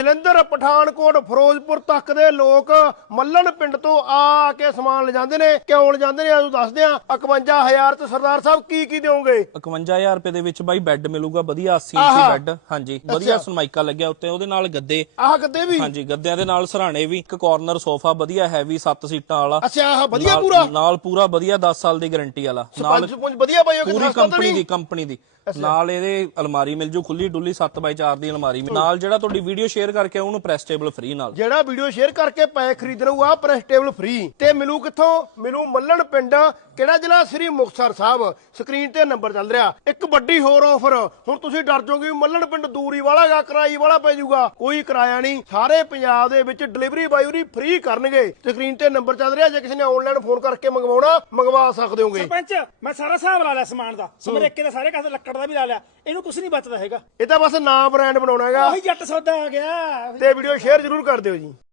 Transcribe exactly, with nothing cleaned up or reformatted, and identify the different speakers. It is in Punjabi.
Speaker 1: ਜਲੰਧਰ, ਪਠਾਨਕੋਟ, ਫਿਰੋਜ਼ਪੁਰ ਤੱਕ ਦੇ ਲੋਕ ਮੱਲਣ ਪਿੰਡ ਤੋਂ ਆ ਕੇ ਸਮਾਨ ਲਿਜਾਂਦੇ ਨੇ। ਕਿਉਂ ਲਿਜਾਂਦੇ ਨੇ ਆਜੋ ਦੱਸਦੇ ਆ। ਇਕਵੰਜਾ ਹਜ਼ਾਰ ਤੇ ਸਰਦਾਰ ਸਾਹਿਬ ਕੀ ਕੀ ਦਿਓਗੇ?
Speaker 2: ਇਕਵੰਜਾ ਹਜ਼ਾਰ ਰੁਪਏ ਦੇ ਵਿੱਚ ਬਾਈ ਬੈੱਡ ਮਿਲੂਗਾ ਵਧੀਆ ਅੱਸੀ ਇੰਚੀ ਬੈੱਡ। ਹਾਂਜੀ ਵਧੀਆ ਸਨਮਾਈਕਾ ਲੱਗਿਆ ਉੱਤੇ, ਉਹਦੇ ਨਾਲ ਗੱਦੇ।
Speaker 1: ਆਹ ਗੱਦੇ ਵੀ?
Speaker 2: ਹਾਂਜੀ ਗੱਦਿਆਂ ਦੇ ਨਾਲ ਸਰਾਣੇ ਵੀ। ਇੱਕ ਕਾਰਨਰ ਸੋਫਾ ਵਧੀਆ ਹੈਵੀ ਸੱਤ ਸੀਟਾਂ ਵਾਲਾ।
Speaker 1: ਅੱਛਾ ਆਹ ਵਧੀਆ ਪੂਰਾ
Speaker 2: ਨਾਲ ਪੂਰਾ ਵਧੀਆ ਦਸ ਸਾਲ ਦੀ ਗਾਰੰਟੀ ਵਾਲਾ ਨਾਲ
Speaker 1: ਵਧੀਆ ਪਾਇਓ ਕਿ
Speaker 2: ਪੂਰੀ ਕੰਪਨੀ ਦੀ ਕੰਪਨੀ ਦੀ ਨਾਲ ਇਹਦੇ ਅਲਮਾਰੀ ਮਿਲ ਜੂ ਖੁੱਲੀ ਡੁੱਲੀ ਸੱਤ ਬਾਈ ਚਾਰ ਦੀ ਅਲਮਾਰੀ ਨਾਲ। ਜਿਹੜਾ ਤੁਹਾਡੀ ਵੀਡੀਓ ਸ਼ੇਅਰ ਕਰਕੇ ਉਹਨੂੰ ਪ੍ਰੈਸ ਟੇਬਲ ਫ੍ਰੀ ਨਾਲ।
Speaker 1: ਜਿਹੜਾ ਵੀਡੀਓ ਸ਼ੇਅਰ ਕਰਕੇ ਪੈਸੇ ਖਰੀਦ ਲਊਗਾ ਪ੍ਰੈਸ ਟੇਬਲ ਫ੍ਰੀ। ਤੇ ਮਿਲੂ ਕਿੱਥੋਂ? ਮਿਲੂ ਮੱਲਣ ਪਿੰਡ, ਕਿਹੜਾ ਜ਼ਿਲ੍ਹਾ? ਸ੍ਰੀ ਮੁਕਤਸਰ ਸਾਹਿਬ। ਸਕਰੀਨ ਤੇ ਨੰਬਰ ਚੱਲ ਰਿਹਾ। ਇੱਕ ਵੱਡੀ ਹੋਰ ਆਫਰ, ਹੁਣ ਤੁਸੀਂ ਡਰ ਜਾਓਗੇ ਮੱਲਣ ਪਿੰਡ ਦੂਰੀ ਵਾਲਾ ਗਾ, ਕਿਰਾਏ ਵਾਲਾ ਪੈ ਜਾਊਗਾ। ਕੋਈ ਕਿਰਾਇਆ ਨਹੀਂ, ਸਾਰੇ ਪੰਜਾਬ ਦੇ ਵਿੱਚ ਡਿਲੀਵਰੀ ਬਾਈ ਉਹਦੀ ਫ੍ਰੀ ਕਰਨਗੇ। ਸਕਰੀਨ ਤੇ ਨੰਬਰ ਚੱਲ ਰਿਹਾ, ਜੇ ਕਿਸੇ ਨੇ ਆਨਲਾਈਨ ਫੋਨ ਕਰਕੇ ਮੰਗਵਾਉਣਾ ਮੰਗਵਾ ਸਕਦੇ ਹੋਗੇ।
Speaker 3: ਸਰਪੰਚ ਮੈਂ ਸਾਰਾ ਹਿਸਾਬ ਲਾ ਲਿਆ ਸਮਾਨ ਦਾ, ਸਮਰੇਕੇ ਦੇ ਸਾਰੇ ਕਾਸੇ ਲੱਕੜ ਦਾ ਵੀ ਲਾ ਲਿਆ। ਇਹਨੂੰ ਕੁਝ ਨਹੀਂ ਬਚਦਾ ਹੈਗਾ।
Speaker 1: ਇਹ ਤਾਂ ਬਸ ਨਾਂ ਬ੍ਰਾਂਡ ਬਣਾਉਣਾ ਹੈਗਾ।
Speaker 3: ਉਹੀ ਜੱਟ ਸੌਦਾ ਆ ਗਿਆ।
Speaker 1: ਤੇ ਵੀਡੀਓ ਸ਼ੇਅਰ ਜ਼ਰੂਰ ਕਰ ਦਿਓ ਜੀ।